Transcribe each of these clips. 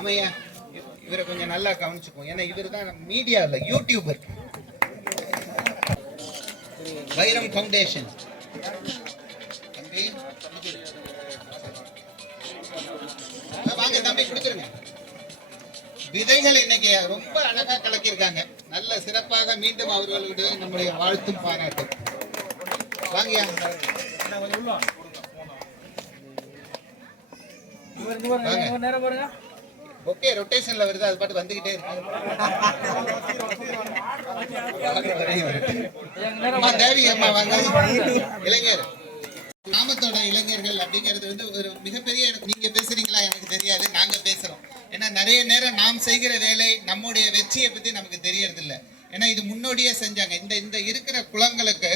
அமையா இவரை கொஞ்சம் நல்லா கவனிச்சுப்போம். ஏன்னா இவர் தான் மீடியாவில் யூடியூபர். வைரம் ஃபவுண்டேஷன் தம்பி வாங்க தம்பி கொடுத்துருங்க. விதைகள் இன்னைக்கு ரொம்ப அழகா கலக்கியிருக்காங்க. நல்ல சிறப்பாக மீண்டும் அவர்களுடைய நம்முடைய வாழ்த்தும் பாராட்டும். வாங்கயா ஓகே ரொட்டேஷன்ல வருது, அது பாட்டு வந்துகிட்டே இருக்கு. தேவி அம்மா வாங்க. இளைஞர் கிராமத்தோட இளைஞர்கள் அப்படிங்கிறது வந்து ஒரு மிகப்பெரிய, நீங்க பேசுறீங்களா எனக்கு தெரியாது, நாங்க பேசுறோம். ஏன்னா நிறைய நேரம் நாம் செய்கிற வேலை நம்முடைய வெற்றியை பத்தி நமக்கு தெரியறது இல்லை. ஏன்னா இது முன்னோடியே செஞ்சாங்க. இந்த இந்த இருக்கிற குளங்களுக்கு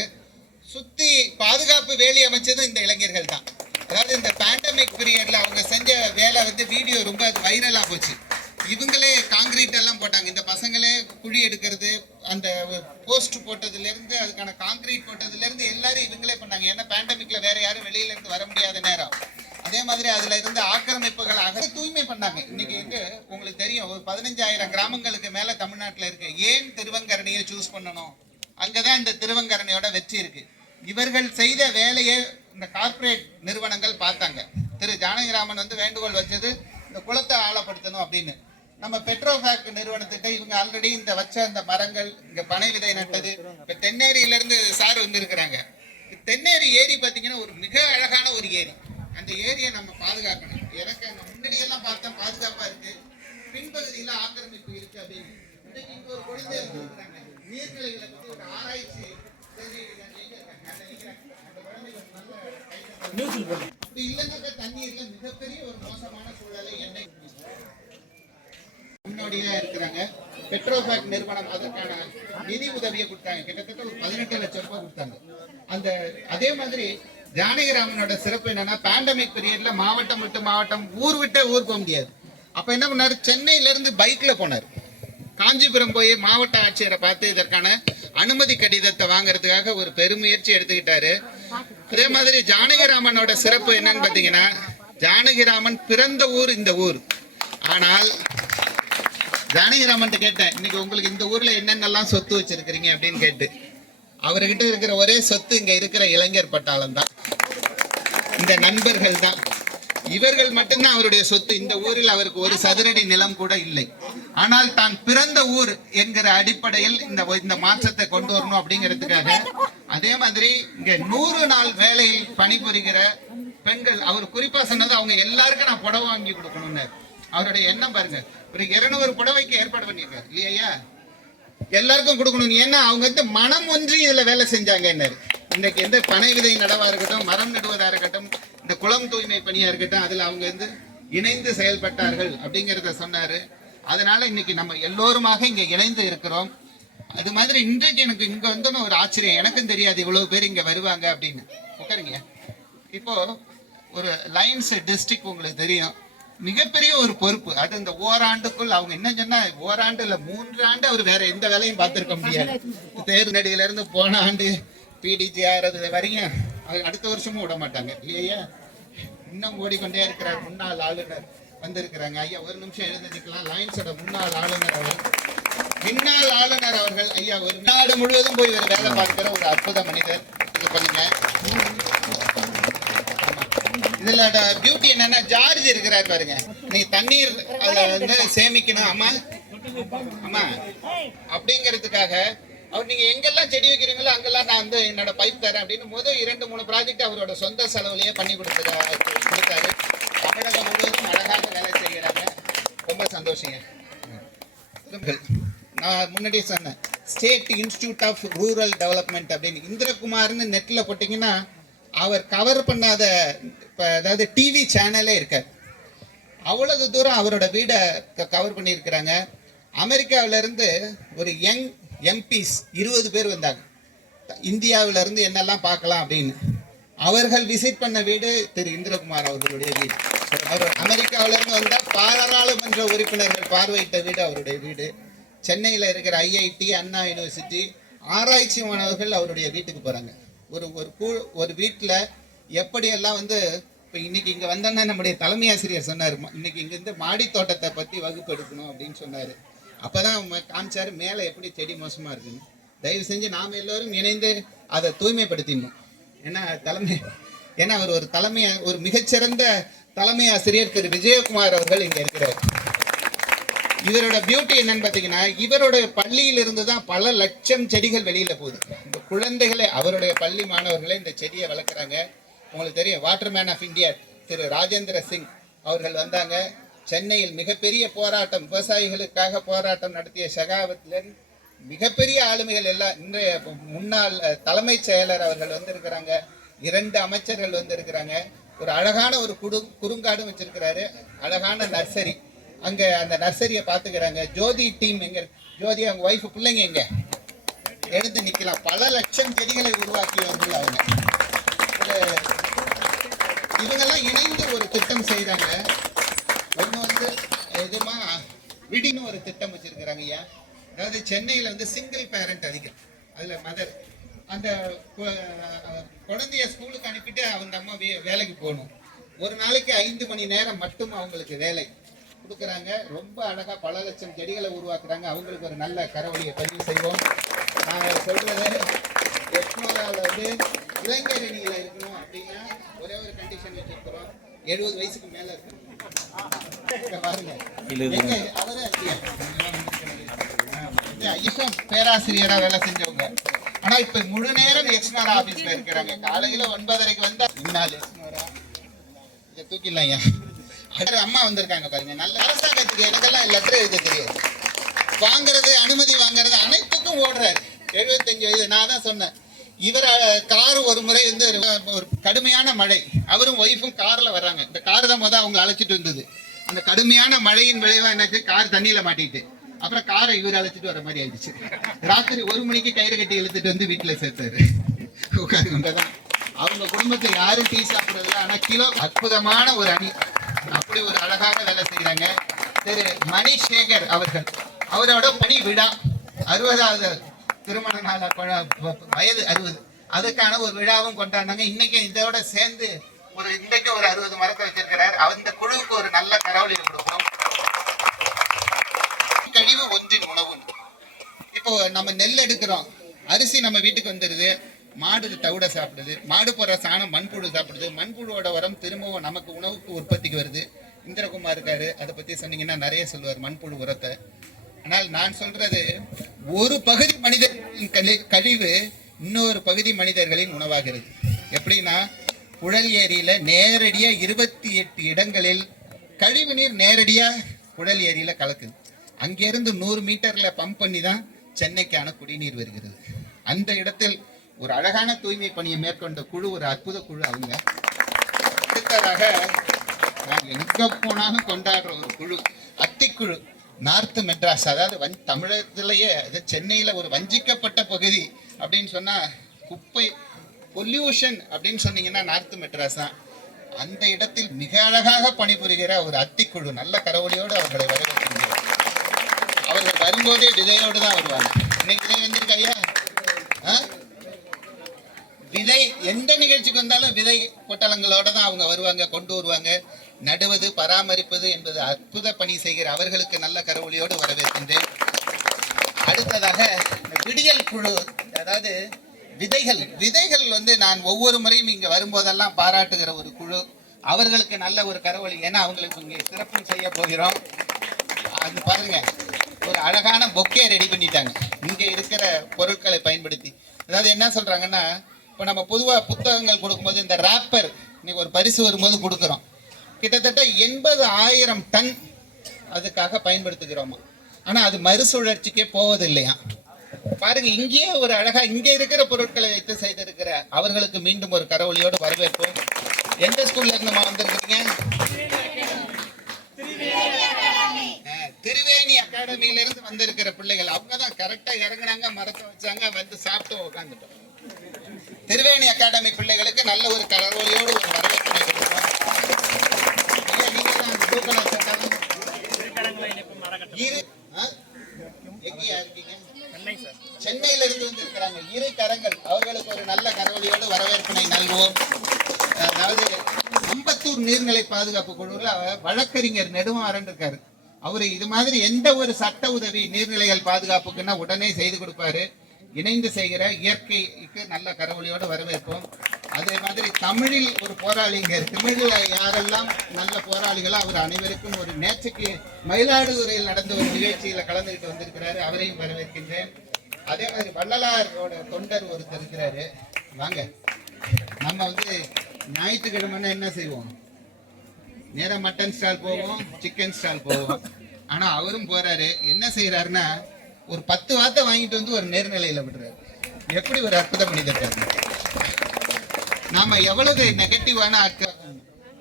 சுத்தி பாதுகாப்பு வேலி அமைச்சதும் இந்த இளைஞர்கள் தான். அதாவது இந்த பேண்டமிக் பீரியட்ல அவங்க செஞ்ச வேலை வந்து வீடியோ ரொம்ப வைரலா போச்சு. இவங்களே காங்கிரீட் எல்லாம் போட்டாங்க. இந்த பசங்களே குழி எடுக்கிறது, அந்த போஸ்ட் போட்டதுல இருந்து அதுக்கான காங்கிரீட் போட்டதுல இருந்து எல்லாரும் இவங்களே பண்ணாங்க. ஏன்னா பேண்டமிக்ல வேற யாரும் வெளியில இருந்து வர முடியாத நேரம். அதே மாதிரி அதுல இருந்து ஆக்கிரமிப்புகள் அகல தூய்மை பண்ணாங்க. இன்னைக்கு வந்து உங்களுக்கு தெரியும், ஒரு 15,000 கிராமங்களுக்கு மேல தமிழ்நாட்டில் இருக்கு. ஏன் திருவங்கரணியை சூஸ் பண்ணணும்? அங்கதான் இந்த திருவங்கரணியோட வெற்றி இருக்கு. இவர்கள் செய்த வேலையை இந்த கார்ப்பரேட் நிறுவனங்கள் பார்த்தாங்க. திரு ஜானகிராமன் வந்து வேண்டுகோள் வச்சது இந்த குளத்தை ஆழப்படுத்தணும் அப்படின்னு. நம்ம பெட்ரோஃபேக் நிறுவனத்திட்ட இவங்க ஆல்ரெடி இந்த வச்ச அந்த மரங்கள், இங்க பனை விதை நட்டது. இப்ப தென்னேரியில இருந்து சார் வந்து இருக்கிறாங்க. தென்னேரி ஏரி பாத்தீங்கன்னா ஒரு மிக அழகான ஒரு ஏரி. அந்த ஏரியை நம்ம பாதுகாக்கணும். எனக்கு அந்த முன்னாடியெல்லாம் பார்த்தா பாதுகாப்பா இருக்கு, பின்பகுதியில ஆக்கிரமிப்பு இருக்கு அப்படின்னு. இன்னைக்கு இங்க ஒரு குழந்தை இருக்கிறாங்க, நீர்நிலைகளை பத்தி ஒரு ஆராய்ச்சி தண்ணீர்ல மிகப்பெரிய ஒரு மோசமான சூழலை எண்ணெய் முன்னோடியா இருக்கிறாங்க. பெட்ரோஃபேக் நிறுவனம் அதற்கான நிதி உதவியை கொடுத்தாங்க. கிட்டத்தட்ட ஒரு 18 லட்சம் ரூபாய் கொடுத்தாங்க. அந்த அதே மாதிரி ஜானகிராமனோட சிறப்பு என்னன்னா, பேண்டமிக் பீரியட்ல மாவட்டம் விட்டு மாவட்டம், ஊர் விட்டு ஊர் போக முடியாது. அப்ப என்ன பண்ணாரு, சென்னையில இருந்து பைக்ல போனார். காஞ்சிபுரம் போய் மாவட்ட ஆட்சியரை பார்த்து இதற்கான அனுமதி கடிதத்தை வாங்கறதுக்காக ஒரு பெருமுயற்சி எடுத்துக்கிட்டாரு. அதே மாதிரி ஜானகிராமனோட சிறப்பு என்னன்னு பாத்தீங்கன்னா, ஜானகிராமன் பிறந்த ஊர் இந்த ஊர். ஆனால் ஜானகிராமன் கேட்டேன், இன்னைக்கு உங்களுக்கு இந்த ஊர்ல என்னென்னலாம் சொத்து வச்சிருக்கிறீங்க அப்படின்னு கேட்டு, அவர்கிட்ட இருக்கிற ஒரே சொத்து இங்க இருக்கிற இளைஞர் பட்டாளம் தான், இந்த நண்பர்கள் தான். இவர்கள் மட்டும்தான் அவருடைய சொத்து. இந்த ஊரில் அவருக்கு ஒரு சதுரடி நிலம் கூட இல்லை. ஆனால் தான் பிறந்த ஊர் என்கிற அடிப்படையில் இந்த மாற்றத்தை கொண்டு வரணும் அப்படிங்கிறதுக்காக. அதே மாதிரி இங்க 100 நாள் வேலையில் பணிபுரிகிற பெண்கள், அவர் குறிப்பா சொன்னது அவங்க எல்லாருக்கும் நான் புடவை வாங்கி கொடுக்கணும்னு அவருடைய எண்ணம் பாருங்க. ஒரு 200 புடவைக்கு ஏற்பாடு பண்ணியிருக்காரு இல்லையா, எல்லாருக்கும் கொடுக்கணும். ஏன்னா அவங்க வந்து மனம் ஒன்றி இதுல வேலை செஞ்சாங்க. என்ன இன்றைக்கு எந்த பனை விதை நடவா இருக்கட்டும், மரம் நடுவதா இருக்கட்டும், இந்த குளம் தூய்மை பணியா இருக்கட்டும், அதுல அவங்க வந்து இணைந்து செயல்பட்டார்கள் அப்படிங்கிறத சொன்னாரு. அதனால இன்னைக்கு நம்ம எல்லோருமாக இங்க இணைந்து இருக்கிறோம். அது மாதிரி இன்றைக்கு எனக்கு இங்க வந்து ஒரு ஆச்சரியம், எனக்கும் தெரியாது இவ்வளவு பேர் இங்க வருவாங்க அப்படின்னு. உட்காருங்க. இப்போ ஒரு லைன்ஸ் டிஸ்ட்ரிக்ட் உங்களுக்கு தெரியும், மிகப்பெரிய ஒரு பொறுப்பு. அது இந்த ஓராண்டுக்குள் அவங்க என்ன சொன்னா, ஓராண்டு இல்ல 3 ஆண்டு அவர் வேற எந்த வேலையும் பார்த்திருக்க முடியாது. தேர்தலில இருந்து போன ஆண்டு பிடிஜி ஆறது வரையும் அடுத்த வருஷமும் விட மாட்டாங்க இல்லையா. இன்னும் ஓடிக்கொண்டே இருக்கிறார். முன்னாள் ஆளுநர் வந்திருக்கிறாங்க. ஐயா ஒரு நிமிஷம் எழுந்திருக்கலாம். லைன்ஸோட முன்னாள் ஆளுநர் அவர்கள் ஐயா ஒரு நாடு முழுவதும் போய் ஒரு வேலை பார்க்கிற ஒரு அற்புத மனிதர். இது பண்ணுங்க. இதுல பியூட்டி என்னன்னா, ஜார்ஜ் இருக்கிறார் பாருங்க. நீ தண்ணீர் அதுல வந்து சேமிக்கணும் அம்மா அம்மா அப்படிங்கிறதுக்காக அவர் நீங்க எங்கெல்லாம் செடி வைக்கிறீங்களோ அங்கெல்லாம் நான் வந்து என்னோட பைப் தரேன் அப்படின்னு 2-3 ப்ராஜெக்ட் அவரோட சொந்த செலவுலயே பண்ணி கொடுத்தாரு. தமிழகம் முழுவதும் அழகாக வேலை செய்கிறாங்க. ரொம்ப சந்தோஷங்க. நான் முன்னாடியே சொன்னேன், state institute of rural development அப்படின்னு இந்திரகுமார்னு நெட்ல போட்டீங்கன்னா அவர் கவர் பண்ணாத அதாவது டிவி சேனலே இருக்காது. அவ்வளவு தூரம் அவரோட வீடை கவர் பண்ணியிருக்கிறாங்க. அமெரிக்காவில இருந்து ஒரு யங் எம்பிஸ் 20 பேர் வந்தாங்க. இந்தியாவில இருந்து என்னெல்லாம் பார்க்கலாம் அப்படின்னு. அவர்கள் விசிட் பண்ண வீடு திரு இந்திரகுமார் அவர்களுடைய வீடு. அவர் அமெரிக்காவில இருந்து வந்தா பாராளுமன்ற உறுப்பினர்கள் பார்வையிட்ட வீடு அவருடைய வீடு. சென்னையில் இருக்கிற ஐஐடி, அண்ணா யூனிவர்சிட்டி ஆராய்ச்சி மாணவர்கள் அவருடைய வீட்டுக்கு போறாங்க. ஒரு வீட்டில் எப்படியெல்லாம் வந்து இப்போ இன்னைக்கு இங்கே வந்தோன்னா நம்முடைய தலைமை ஆசிரியர் சொன்னார், இன்னைக்கு இங்கேருந்து மாடி தோட்டத்தை பற்றி வகுப்பு எடுக்கணும் அப்படின்னு சொன்னார். அப்போ தான் காமிச்சார் மேலே எப்படி செடி மோசமாக இருக்குன்னு. தயவு செஞ்சு நாம் எல்லோரும் இணைந்து அதை தூய்மைப்படுத்திடணும். ஏன்னா அவர் ஒரு மிகச்சிறந்த தலைமை ஆசிரியர் திரு விஜயகுமார் அவர்கள் இங்கே இருக்கிறார். இவரோட பியூட்டி என்னன்னு பார்த்தீங்கன்னா, இவருடைய பள்ளியிலிருந்து தான் பல லட்சம் செடிகள் வெளியில் போகுது. இந்த குழந்தைகளை, அவருடைய பள்ளி மாணவர்களே இந்த செடியை வளர்க்குறாங்க. உங்களுக்கு தெரியும், வாட்டர்மேன் ஆஃப் இந்தியா திரு ராஜேந்திர சிங் அவர்கள் வந்தாங்க. சென்னையில் மிகப்பெரிய போராட்டம், விவசாயிகளுக்காக போராட்டம் நடத்திய ஷெகாவத்தில் மிகப்பெரிய ஆளுமைகள் எல்லாம், இன்றைய முன்னாள் தலைமைச் செயலர் அவர்கள் வந்திருக்கிறாங்க, 2 அமைச்சர்கள் வந்திருக்கிறாங்க. ஒரு அழகான ஒரு குறுங்காடும் வச்சிருக்கிறாரு, அழகான நர்சரி. அங்கே அந்த நர்சரியை பார்த்துக்கிறாங்க. ஜோதி டீம் எங்க, ஜோதி அவங்க ஒய்ஃபு பிள்ளைங்க எங்க எழுந்து நிற்கலாம். பல லட்சம் செடிகளை உருவாக்கியவர்கள் அவங்க. இவங்கெல்லாம் இணைந்து ஒரு திட்டம் செய்கிறாங்க. ஒன்று வந்து எதுமா விடின்னு ஒரு திட்டம் வச்சிருக்கிறாங்க ஐயா. அதாவது சென்னையில் சிங்கிள் பேரண்ட் அதிகம். அதில் மதர் அந்த குழந்தைய ஸ்கூலுக்கு அனுப்பிட்டு அவங்க அம்மா வேலைக்கு போகணும். ஒரு நாளைக்கு 5 மணி நேரம் மட்டும் அவங்களுக்கு வேலை கொடுக்குறாங்க. ரொம்ப அழகாக பல லட்சம் செடிகளை உருவாக்குறாங்க. அவங்களுக்கு ஒரு நல்ல கரவழியை பதிவு செய்வோம். நாங்கள் சொல்கிறது, எக்மோராவில் இளைஞரணியில் இருக்கணும் அப்படின்னா ஒரே ஒரு கண்டிஷன் வச்சுருக்கிறோம், 70 வயசுக்கு மேலே இருக்கணும். பாருங்க, அவரே பேராசிரியராக வேலை செஞ்சவங்க. ஆனா இப்ப முழு நேரம் எக்ஸ்னரா ஆபீஸ்ல இருக்கிறாங்க. காலையில 9:30க்கு வந்தா இன்னால எக்ஸ்னரா இதை தூக்கிடலாம். அம்மா வந்திருக்காங்க பாருங்க. நல்ல அரசாங்கத்துக்கு எனக்கெல்லாம் லெட்டர் எழுத தெரியாது. வாங்குறது, அனுமதி வாங்குறது அனைத்துக்கும் ஓடுறாரு. 75 வயது. நான் தான் சொன்னேன், இவர் கார் ஒரு முறை ஒரு கடுமையான மழை, அவரும் ஒய்ஃபும் கார்ல வர்றாங்க. இந்த கார் தான் முதல் அவங்க அழைச்சிட்டு வந்தது. அந்த கடுமையான மழையின் விளைவா எனக்கு கார் தண்ணியில மாட்டிட்டு, அப்புறம் காரை இவர் அழைச்சிட்டு வர மாதிரி ஆயிடுச்சு. ராத்திரி 1 மணிக்கு கயிறு கட்டி இழுத்துட்டு வந்து வீட்டுல சேர்த்தாரு. உட்காருங்கதான் அவங்க குடும்பத்தை யாரும் டீ சாப்பிடுறதில்ல. ஆனா கிலோ அற்புதமான ஒரு அணி, அப்படி ஒரு அழகாக வேலை செய்யறாங்க. திரு மணிசேகர் அவர்கள், அவரோட பணி விழா 60வது திருமண நாள், வயது 60, அதுக்கான ஒரு விழாவும் கொண்டாடினாங்க. இன்னைக்கு இதோட சேர்ந்து இன்றைக்கு ஒரு 60 மரத்தை வச்சிருக்கிறார். அந்த குழுவுக்கு ஒரு நல்ல கரவொலி கொடுப்போம். கழிவு ஒன்றின் உணவு. இப்போ நம்ம நெல் எடுக்கிறோம், அரிசி நம்ம வீட்டுக்கு வந்துடுது, மாடு தவிட சாப்பிடுது, மாடு போடுற சாணம் மண்புழு சாப்பிடுது, மண்புழுவோட உரம் திரும்பவும் நமக்கு உணவுக்கு உற்பத்திக்கு வருது. இந்திரகுமார் இருக்காரு, அதை பத்தி சொன்னீங்கன்னா நிறைய சொல்லுவார் மண்புழு உரத்தை. ஆனால் நான் சொல்றது, ஒரு பகுதி மனிதர்களின் கழிவு இன்னொரு பகுதி மனிதர்களின் உணவாகிறது. எப்படின்னா, புழல் ஏரியில நேரடியா 28 இடங்களில் கழிவு நீர் நேரடியா புழல் ஏரியில கலக்குது. அங்கிருந்து 100 மீட்டர்ல பம்ப் பண்ணி தான் சென்னைக்கான குடிநீர் வருகிறது. அந்த இடத்தில் ஒரு அழகான தூய்மை பணியை மேற்கொண்ட குழு, ஒரு அற்புத குழு அவங்க. அடுத்ததாக நான் எங்க போனாலும் கொண்டாடுற ஒரு குழு, அத்திக்குழு, நார்த் மெட்ராஸ். அதாவது தமிழகத்திலேயே சென்னையில ஒரு வஞ்சிக்கப்பட்ட பகுதி அப்படின்னு சொன்னா, குப்பை பொல்யூஷன் அப்படின்னு சொன்னீங்கன்னா நார்த் மெட்ராஸ் தான். அந்த இடத்தில் மிக அழகாக பணிபுரிகிற ஒரு அத்திக்குழு, நல்ல கரவொலியோடு அவர்களை வரவேற்கின்றனர். அவர்கள் வரும்போதே விதையோடு தான் வருவாங்க. இன்னைக்கு விதை வந்திருக்க ஐயா, விதை எந்த நிகழ்ச்சிக்கு வந்தாலும் விதை பொட்டலங்களோட தான் அவங்க வருவாங்க, கொண்டு வருவாங்க. நடுவது, பராமரிப்பது என்பது அற்புத பணி செய்கிற அவர்களுக்கு நல்ல கரவொலியோடு வரவேற்கின்றேன். அடுத்ததாக விடியல் குழு, அதாவது விதைகள் நான் ஒவ்வொரு முறையும் இங்க வரும்போதெல்லாம் பாராட்டுகிற ஒரு குழு. அவர்களுக்கு நல்ல ஒரு கரவொலி, ஏன்னா அவங்களுக்கு இங்கே சிறப்பும் செய்ய போகிறோம். அது பாருங்க, ஒரு அழகான பொக்கே ரெடி பண்ணிட்டாங்க இங்க இருக்கிற பொருட்களை பயன்படுத்தி. அதாவது என்ன சொல்றாங்கன்னா, இப்போ நம்ம பொதுவாக புத்தகங்கள் கொடுக்கும்போது இந்த ராப்பர் இன்னைக்கு ஒரு பரிசு வரும்போது கொடுக்குறோம், கிட்டத்தட்ட 80,000 டன் அதுக்காக பயன்படுத்துகிறோமா. ஆனால் அது மறுசுழற்சிக்கே போவது இல்லையா. பாருங்க, இங்கேயே ஒரு அழகா இங்கே இருக்கிற பொருட்களை வைத்து செய்திருக்கிற அவர்களுக்கு மீண்டும் ஒரு கரவொலியோடு வரவேற்போம். எந்த ஸ்கூல்ல இருந்து நம்ம வந்திருக்கீங்க? திருவேணி அகாடமியில இருந்து வந்திருக்கிற பிள்ளைகள். அவங்க தான் கரெக்டா இறங்குனாங்க, மரத்தை வச்சாங்க, வந்து சாப்பிட்டு உட்காந்துட்டோம். திருவேணி அகாடமி பிள்ளைகளுக்கு நல்ல ஒரு கரவொலியோடு ஒரு வரவேற்பை கொடுப்போம். சென்னையில இருந்து வந்திருக்கிறாங்க இரு கரங்கள், அவர்களுக்கு ஒரு நல்ல கரவொலியோடு வரவேற்பினை நல்குவோம். அதாவது அம்பத்தூர் பாதுகாப்பு குழுவில் வழக்கறிஞர் நெடுமாறன் இருக்காரு. அவரு இது மாதிரி எந்த ஒரு சட்ட உதவி நீர்நிலைகள் பாதுகாப்புக்குன்னா உடனே செய்து கொடுப்பாரு. இணைந்து செய்கிற இயற்கைக்கு நல்ல கரவொலியோடு வரவேற்போம். அதே மாதிரி தமிழில் ஒரு போராளிங்க, தமிழில் யாரெல்லாம் நல்ல போராளிகளோ அவர் அனைவருக்கும் ஒரு நேற்றுக்கு மயிலாடுதுறையில் நடந்த ஒரு நிகழ்ச்சியில கலந்துகிட்டு வந்திருக்கிறாரு, அவரையும் வரவேற்கின்றேன். அதே மாதிரி வள்ளலாரோட தொண்டர் ஒருத்தர் இருக்கிறாரு. வாங்க, நம்ம வந்து ஞாயிற்றுக்கிழமைன்னா என்ன செய்வோம்? நேரா மட்டன் ஸ்டால் போவோம், சிக்கன் ஸ்டால் போவோம். ஆனா அவரும் போறாரு. என்ன செய்யறாருன்னா ஒரு 10 வார்த்தை வாங்கிட்டு வந்து ஒரு நேர்நிலையில விடுறாரு. எப்படி ஒரு அற்புத மனிதர்! நாம எவ்வளவு நெகட்டிவான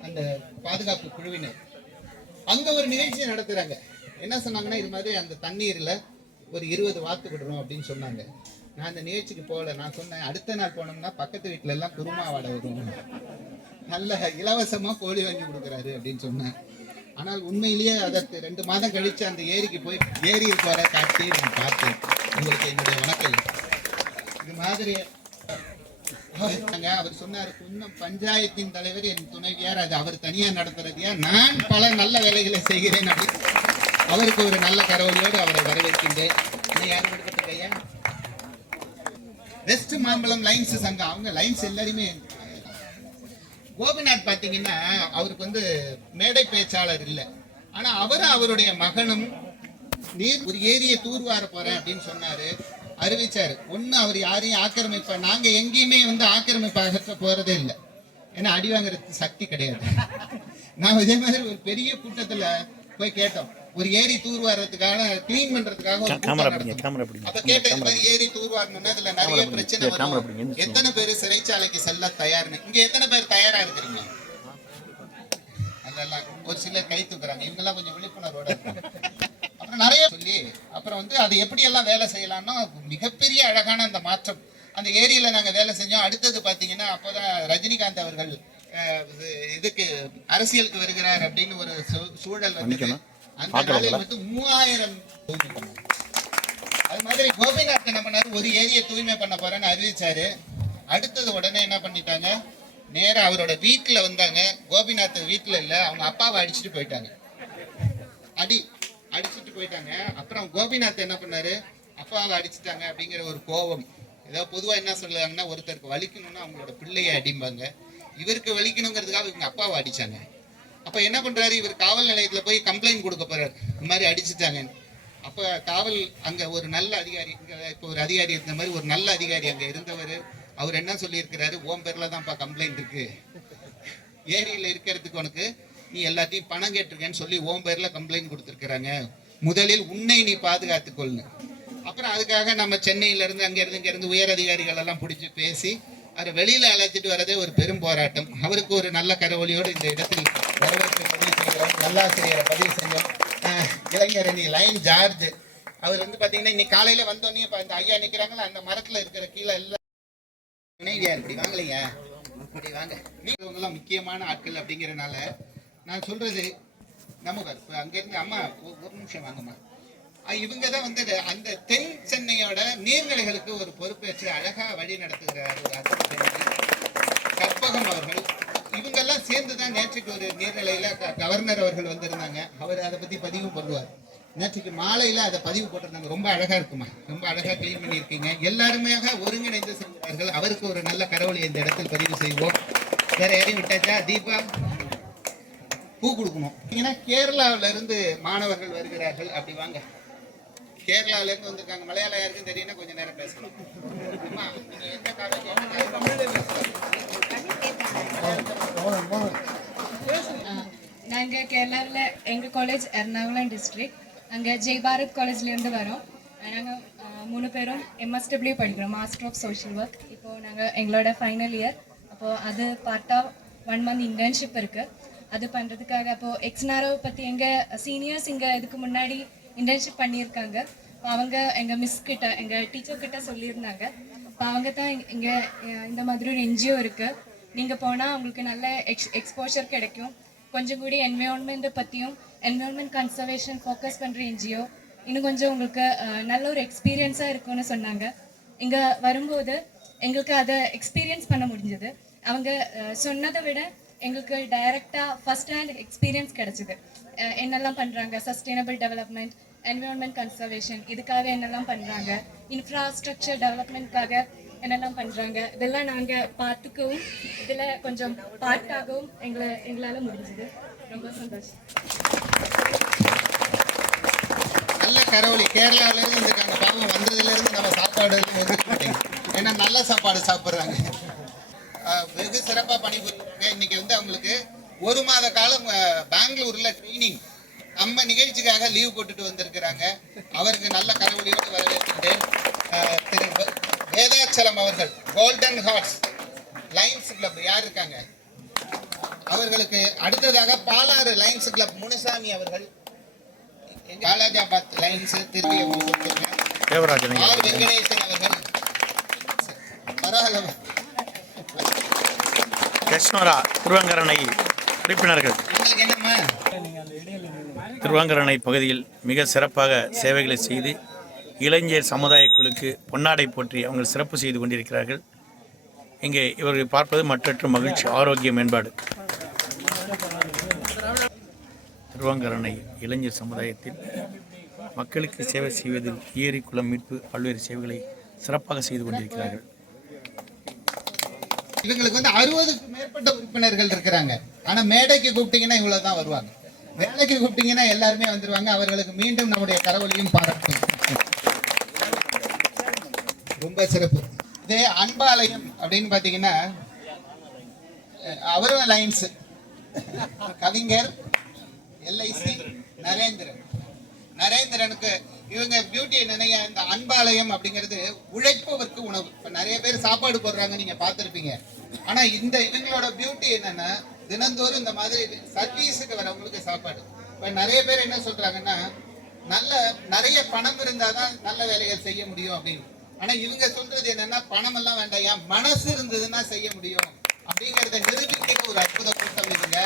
அந்த பாதுகாப்பு குழுவினர் அங்க ஒரு நிகழ்ச்சி நடத்துறாங்க. என்ன சொன்னாங்கன்னா, இது மாதிரி அந்த தண்ணீர்ல ஒரு 20 வாத்து விடுறோம் அப்படின்னு சொன்னாங்க. நான் அந்த நிகழ்ச்சிக்கு போகல. நான் சொன்னேன், அடுத்த நாள் போனோம்னா பக்கத்து வீட்டுல எல்லாம் குருமா வாடை வரும், நல்ல இலவசமா கோழி வாங்கி கொடுக்குறாரு அப்படின்னு சொன்னேன். ஆனால் உண்மையிலேயே அதற்கு 2 மாதம் கழிச்சு அந்த ஏரிக்கு போய் ஏரியில் போற காட்சி நான் பார்த்தேன். உங்களுக்கு என்னுடைய வணக்கம். இது மாதிரி அவர் சொன்னாரு, இன்னும் பஞ்சாயத்தின் தலைவர் என் துணைவியார், அது அவர் தனியா நடத்துறதையா, நான் பல நல்ல வேலைகளை செய்கிறேன் அப்படின்னு அவருக்கு ஒரு நல்ல கரவொலியோடு அவரை வரவேற்கின்றேன். யாரு கொடுக்கறதுக்கையா? வெஸ்ட் மாம்பலம் லைன்ஸ் சங்கம், அவங்க லைன்ஸ் எல்லாருமே. கோபிநாத் பாத்தீங்கன்னா அவருக்கு வந்து மேடை பேச்சாளர் இல்லை. ஆனா அவருடைய மகனும் நீர் ஒரு ஏரியை தூர்வார போறேன் அப்படின்னு சொன்னாரு, அறிவிச்சாரு. ஒண்ணு அவர் யாரையும் ஆக்கிரமிப்பா, நாங்க எங்கேயுமே வந்து ஆக்கிரமிப்பாக போறதே இல்லை. ஏன்னா அடி வாங்குறது சக்தி கிடையாது. நான் இதே மாதிரி ஒரு பெரிய கூட்டத்துல போய் கேட்டோம், ஒரு ஏரி தூர்வாரத்துக்காக கிளீன் பண்றதுக்காக அப்ப கேட்டேன், இந்த மாதிரி ஏரி தூர்வாரணும்னா இதுல நிறைய பிரச்சனை வரும், எத்தனை பேர் சிறைச்சாலைக்கு செல்ல தயார்னு. இங்க எத்தனை பேர் தயாரா இருக்கிறீங்க? அதெல்லாம் ஒரு சிலர் கை தூக்குறாங்க. இவங்க எல்லாம் கொஞ்சம் விழிப்புணர்வோட இருக்காங்க. அப்புறம் நிறைய சொல்லி அப்புறம் வந்து அது எப்படி எல்லாம் வேலை செய்யலாம்னா மிகப்பெரிய அழகான அந்த மாற்றம். அந்த ஏரியில நாங்க வேலை செஞ்சோம். அடுத்தது பாத்தீங்கன்னா அப்போதான் ரஜினிகாந்த் அவர்கள் இதுக்கு அரசியலுக்கு வருகிறார் அப்படின்னு ஒரு சூழல் வந்து அந்த நாளில் வந்து 3000 அது மாதிரி கோபிநாத் என்ன பண்ணாரு, ஒரு ஏரியை தூய்மை பண்ண போறேன்னு அறிவிச்சாரு. அடுத்தது உடனே என்ன பண்ணிட்டாங்க, நேரா அவரோட வீட்டுல வந்தாங்க. கோபிநாத் வீட்டுல இல்ல, அவங்க அப்பாவை அடிச்சுட்டு போயிட்டாங்க. அடிச்சுட்டு போயிட்டாங்க. அப்புறம் கோபிநாத் என்ன பண்ணாரு, அப்பாவை அடிச்சுட்டாங்க அப்படிங்கிற ஒரு கோபம். ஏதோ பொதுவா என்ன சொல்லுவாங்கன்னா, ஒருத்தருக்கு வலிக்கணும்னா அவங்களோட பிள்ளைய அடிம்பாங்க. இவருக்கு வலிக்கணுங்கிறதுக்காக இவங்க அப்பாவை அடிச்சாங்க. அப்ப என்ன பண்றாரு, இவர் காவல் நிலையத்துல போய் கம்ப்ளைண்ட் கொடுக்க போறாரு, இந்த மாதிரி அடிச்சுட்டாங்க. அப்ப காவல் அங்க ஒரு நல்ல அதிகாரி, இப்ப ஒரு அதிகாரி இருந்த மாதிரி ஒரு நல்ல அதிகாரி அங்க இருந்தவர், அவர் என்ன சொல்லி இருக்கிறாரு, ஓம் பேர்ல தான்ப்பா கம்ப்ளைண்ட் இருக்கு, ஏரியில இருக்கிறதுக்கு உனக்கு நீ எல்லாத்தையும் பணம் கேட்டிருக்கேன்னு சொல்லி ஓம் பேர்ல கம்ப்ளைண்ட் கொடுத்துருக்காங்க, முதலில் உன்னை நீ பாதுகாத்துக்கொள்ளு. அப்புறம் அதுக்காக நம்ம சென்னையில இருந்து அங்க இருந்து உயர் அதிகாரிகள் எல்லாம் பிடிச்சி பேசி அதை வெளியில அழைச்சிட்டு வரதே ஒரு பெரும் போராட்டம். அவருக்கு ஒரு நல்ல கரவொலியோடு இந்த இடத்தில் வரவேற்பு பதிவு செய்கிறோம். நல்லாசிரியரை பதிவு செஞ்சோம். இளைஞர் லைன் ஜார்ஜ், அவர் வந்து பாத்தீங்கன்னா இன்னைக்கு காலையில வந்தோடனே இந்த ஐயா நிக்கிறாங்களா, அந்த மரத்துல இருக்கிற கீழே எல்லாம் இணைவியா இப்படி வாங்கலைங்க, இப்படி வாங்க, நீங்க எல்லாம் முக்கியமான ஆட்கள் அப்படிங்கிறனால நான் சொல்றது நமக்கு அங்க இருந்து அம்மா ஒரு நிமிஷம் வாங்கம்மா. இவங்க தான் வந்து அந்த தென் சென்னையோட நீர்நிலைகளுக்கு ஒரு பொறுப்பேற்று அழகா வழி நடத்துகிறார் ஒரு அற்புத கற்பகம் அவர்கள். இவங்கெல்லாம் சேர்ந்துதான் நேற்றுக்கு ஒரு நீர்நிலையில கவர்னர் அவர்கள் வந்திருந்தாங்க. அவர் அதை பத்தி பதிவு பண்ணுவார். நேற்றுக்கு மாலையில அதை பதிவு போட்டிருந்தாங்க. ரொம்ப அழகா இருக்குமா, ரொம்ப அழகா கிளீன் பண்ணியிருக்கீங்க. எல்லாருமே ஒருங்கிணைந்து செல்வார்கள். அவருக்கு ஒரு நல்ல கரவொலி இந்த இடத்தில் பதிவு செய்வோம். வேற யாரையும் விட்டாச்சா? தீபா பூ கொடுக்கணும். ஏன்னா கேரளாவில இருந்து மாணவர்கள் வருகிறார்கள். அப்படி வாங்க, கேரளாவில இருந்து வந்திருக்காங்க. மலையாளம் யாருக்கும் தெரியும்னா கொஞ்சம் நேரம் பேசலாம். நாங்கள் கேரளாவில் எங்கள் காலேஜ் எர்ணாகுளம் டிஸ்ட்ரிக்ட், அங்கே ஜெய் பாரத் காலேஜ்லேருந்து வரோம். நாங்கள் 3 பேரும் MSW படிக்கிறோம், மாஸ்டர் ஆஃப் சோஷியல் ஒர்க். இப்போது நாங்கள் எங்களோட ஃபைனல் இயர். அப்போது அது பார்ட்டாக 1 மந்த் இன்டர்ன்ஷிப் இருக்குது. அது பண்ணுறதுக்காக அப்போது எக்ஸ்னாரோவை பற்றி எங்கள் சீனியர்ஸ் இங்கே இதுக்கு முன்னாடி இன்டர்ன்ஷிப் பண்ணியிருக்காங்க. அவங்க எங்கள் மிஸ்கிட்ட, எங்கள் டீச்சர்கிட்ட சொல்லியிருந்தாங்க. இப்போ அவங்க தான் இங்கே இந்த மாதிரி ஒரு NGO இருக்குது, நீங்கள் போனால் உங்களுக்கு நல்ல எக்ஸ்போஷர் கிடைக்கும், கொஞ்சம் கூடி என்விரான்மெண்ட்டை பற்றியும் என்விரான்மெண்ட் கன்சர்வேஷன் ஃபோக்கஸ் பண்ணுற NGO, இன்னும் கொஞ்சம் உங்களுக்கு நல்ல ஒரு எக்ஸ்பீரியன்ஸாக இருக்கும்னு சொன்னாங்க. இங்கே வரும்போது எங்களுக்கு அதை எக்ஸ்பீரியன்ஸ் பண்ண முடிஞ்சது. அவங்க சொன்னதை விட எங்களுக்கு டைரெக்டாக ஃபர்ஸ்ட் ஹேண்ட் எக்ஸ்பீரியன்ஸ் கிடச்சிது. என்னெல்லாம் பண்ணுறாங்க, சஸ்டைனபிள் டெவலப்மெண்ட், என்விரான்மெண்ட் கன்சர்வேஷன், இதுக்காக என்னெல்லாம் பண்ணுறாங்க, இன்ஃப்ராஸ்ட்ரக்சர் டெவலப்மெண்ட்காக என்னெல்லாம் பண்ணுறாங்க, இதெல்லாம் நாங்கள் பார்த்துக்கவும் இதில் கொஞ்சம் பார்ட்டாகவும் எங்களால் முடிஞ்சுது. ரொம்ப சந்தோஷம். நல்ல கரவழி கேரளாவிலேருந்து இருக்காங்க பாவம், வந்ததுலேருந்து நம்ம சாப்பாடு ஒதுக்க மாட்டேங்க, ஏன்னா நல்ல சாப்பாடு சாப்பிட்றாங்க. வெகு சிறப்பாக பணிபுரிறாங்க. இன்னைக்கு வந்து அவங்களுக்கு 1 மாத காலம் பெங்களூர்ல ட்ரைனிங், நம்ம நிகழ்ச்சிக்காக லீவ் போட்டுட்டு வந்திருக்கிறாங்க. அவருக்கு நல்ல கரவழியோடு வரவேற்கின்றேன். திரு வேதாச்சலம் அவர்கள், கோல்டன் ஹார்ட்ஸ் லைன்ஸ் கிளப் யார் இருக்காங்க அவர்களுக்கு. அடுத்ததாக பாலாறு லைன்ஸ் கிளப் முனுசாமி அவர்கள், பாலாஜாபாத் லைன்ஸ் திருப்பி ஆர் வெங்கடேசன் அவர்கள், பரவாயில்ல கிருஷ்ணரா திருவங்கரணை உறுப்பினர்கள். திருவங்கரணை பகுதியில் மிக சிறப்பாக சேவைகளை செய்து இளைஞர் சமுதாய குழுக்கு பொன்னாடை போற்றி அவங்க சிறப்பு செய்து கொண்டிருக்கிறார்கள். இங்கே இவர்களை பார்ப்பது மற்றற்ற மகிழ்ச்சி, ஆரோக்கிய மேம்பாடு. திருவங்கரணை இளைஞர் சமுதாயத்தில் மக்களுக்கு சேவை செய்வதில் ஏரி குளம் மீட்பு பல்வேறு சேவைகளை சிறப்பாக செய்து கொண்டிருக்கிறார்கள். இவங்களுக்கு வந்து 60க்கு மேற்பட்ட உறுப்பினர்கள் இருக்கிறாங்க. ஆனா மேடைக்கு கூப்பிட்டீங்கன்னா இவ்வளவுதான் வருவாங்க, வேலைக்கு கூப்பிட்டீங்கன்னா எல்லாருமே வந்துருவாங்க. அவர்களுக்கு மீண்டும் நம்முடைய கரவொலியும் பாராட்டும். ரொம்ப சிறப்பு. இதே அன்பாலயம் அப்படின்னு பாத்தீங்கன்னா அவரும் லைன்ஸ் கவிஞர் எல்ஐசி நரேந்திரனுக்கு இவங்க பியூட்டி என்னன்னா, இந்த அன்பாலயம் அப்படிங்கிறது உழைப்பவருக்கு உணவு. இப்ப நிறைய பேர் சாப்பாடு போடுறாங்க, நீங்க பார்த்திருப்பீங்க. ஆனா இவங்களோட பியூட்டி என்னன்னா, தினந்தோறும் இந்த மாதிரி சர்வீஸுக்கு வரவங்களுக்கு சாப்பாடு. இப்ப நிறைய பேர் என்ன சொல்றாங்கன்னா, நிறைய பணம் இருந்தாதான் நல்ல வேலைகள் செய்ய முடியும் அப்படின்னு. ஆனா இவங்க சொல்றது என்னன்னா, பணம் எல்லாம் வேண்டாம், என் மனசு இருந்ததுன்னா செய்ய முடியும் அப்படிங்கறத நிரூபிக்கிற ஒரு அற்புத கூட்டம் இதுங்க.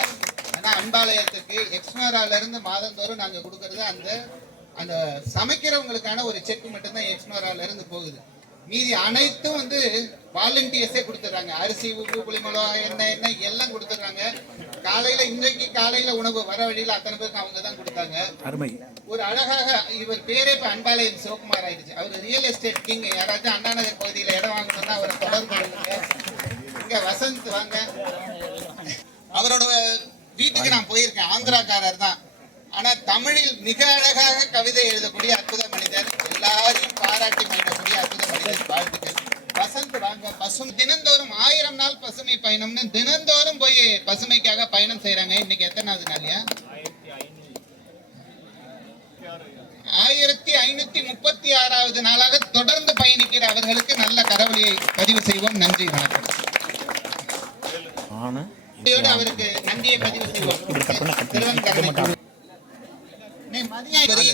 ஆனா அன்பாலயத்துக்கு எக்ஸ்மோரால இருந்து மாதந்தோறும் நாங்க கொடுக்கறது அந்த சமைக்கிறவங்களுக்கான ஒரு செக் மட்டும்தான் எக்ஸ்மோரால இருந்து போகுது. மீதி அனைத்தும் வந்து வாலண்டியர்ஸே கொடுத்துட்றாங்க. அரிசி, உப்பு, புளிமிளகா, எண்ணெய் எல்லாம் கொடுத்துட்றாங்க. இன்றைக்கு காலையில உணவு வர வழியில அத்தனை பேருக்கு அவங்க தான் கொடுத்தாங்க. ஒரு அழகாக இவர் பேரே இப்ப அன்பாலயம் சிவகுமார் ஆயிடுச்சு. அவர் ரியல் எஸ்டேட் கிங். யாராச்சும் அண்ணா நகர் பகுதியில இடம் வாங்கணும்னா அவரை தொடர்பு பண்ணுங்க. இங்க வசந்த் வாங்க, அவரோட வீட்டுக்கு நான் போயிருக்கேன். ஆந்திராக்காரர் தான், ஆனா தமிழில் மிக அழகாக கவிதை எழுதக்கூடிய அற்புத மனிதர். எல்லாரையும் பாராட்டி மகிழக்கூடிய அற்புத மனிதர். வாழ்த்துக்கள். வசந்த் வாங்க. தினந்தோறும் 1000 நாள் பசுமை பயணம்னு தினந்தோறும் போய் பசுமைக்காக பயணம் செய்யறாங்க. இன்னைக்கு எத்தனாவது நாளியா? 1536வது நாளாக தொடர்ந்து பயணிக்கிற அவர்களுக்கு நல்ல கரவொலியை பதிவு செய்வோம். நன்றி, வணக்கம். அவருக்கு நன்றியை பதிவு செய்வோம்.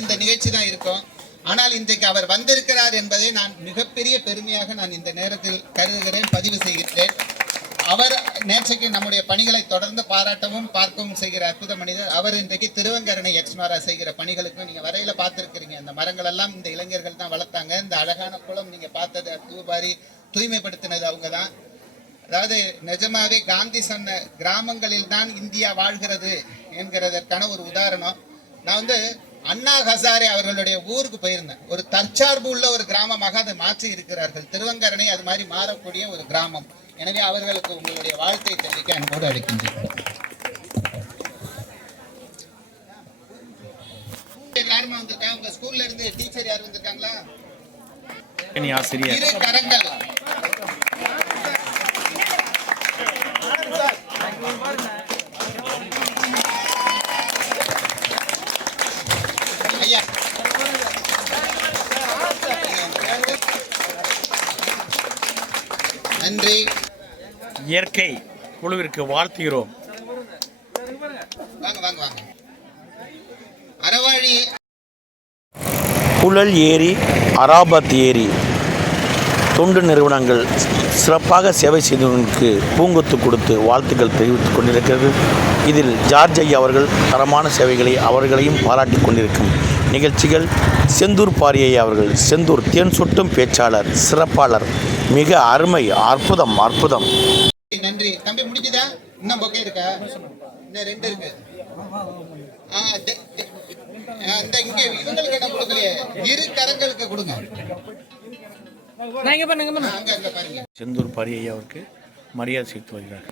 இந்த நிகழ்ச்சி தான் இருக்கும். ஆனால் இன்றைக்கு அவர் வந்திருக்கிறார் என்பதை நான் மிகப்பெரிய பெருமையாக நான் இந்த நேரத்தில் கருதுகிறேன், பதிவு செய்கிறேன். அவர் நேற்றைக்கு நம்முடைய பணிகளை தொடர்ந்து பாராட்டவும் பார்க்கவும் செய்கிற அற்புத மனிதர். அவர் இன்றைக்கு திருவங்கரணை எக்ஸ்மோரா செய்கிற பணிகளுக்கும் நீங்க வரையில பார்த்திருக்கிறீங்க. அந்த மரங்கள் எல்லாம் இந்த இளைஞர்கள் தான் வளர்த்தாங்க. இந்த அழகான குளம் நீங்க பார்த்தது தூபாரி தூய்மைப்படுத்தினது அவங்க தான். அதாவது நிஜமாவே காந்தி சொன்ன கிராமங்களில் தான் இந்தியா வாழ்கிறது என்கிறதற்கான ஒரு உதாரணம். நான் வந்து அண்ணா ஹசாரே அவர்களுடைய ஊருக்கு போயிருந்தேன். ஒரு தற்சார்பு உள்ள ஒரு கிராமமாக அதை மாற்றி இருக்கிறார்கள். திருவங்கரணை அது மாதிரி மாறக்கூடிய ஒரு கிராமம். எனவே அவர்களுக்கு உங்களுடைய வாழ்த்தை தெரிவிக்க அன்போடு அழைக்கின்றேன். யாருமா வந்திருக்காங்க? உங்க ஸ்கூல்ல இருந்து டீச்சர் யார் வந்திருக்காங்களா? இரு கரங்கள். ஐயா நன்றி. இயற்கை குழுவிற்கு வாழ்த்துகிறோம். வாங்க வாங்க வாங்க. அறவாழி புழல் ஏரி, அராபத் ஏரி தொண்டு நிறுவனங்கள் சிறப்பாக சேவை செய்தவர்களுக்கு பூங்கொத்து கொடுத்து வாழ்த்துக்கள் தெரிவித்துக் கொண்டிருக்கிறது. இதில் ஜார்ஜ் ஐயா அவர்கள் தரமான சேவைகளை அவர்களையும் பாராட்டிக் கொண்டிருக்கும் நிகழ்ச்சிகள். செந்தூர் பாரியை அவர்கள், செந்தூர் தேன் சொட்டும் பேச்சாளர், சிறப்பாளர், மிக அருமை, அற்புதம் அற்புதம். நன்றி தம்பி. முடிஞ்சுதா? இன்னும் பொக்கே இருக்கா? இன்னும் 2 இருக்கு. அந்த இங்க இவங்களுக்கு என்ன கொடுக்கலையே, இரு கரங்களுக்கு கொடுங்க. அங்க பாருங்க. செந்தூர் பாரி ஐயா அவருக்கு மரியாதை செலுத்தி வருகிறார்.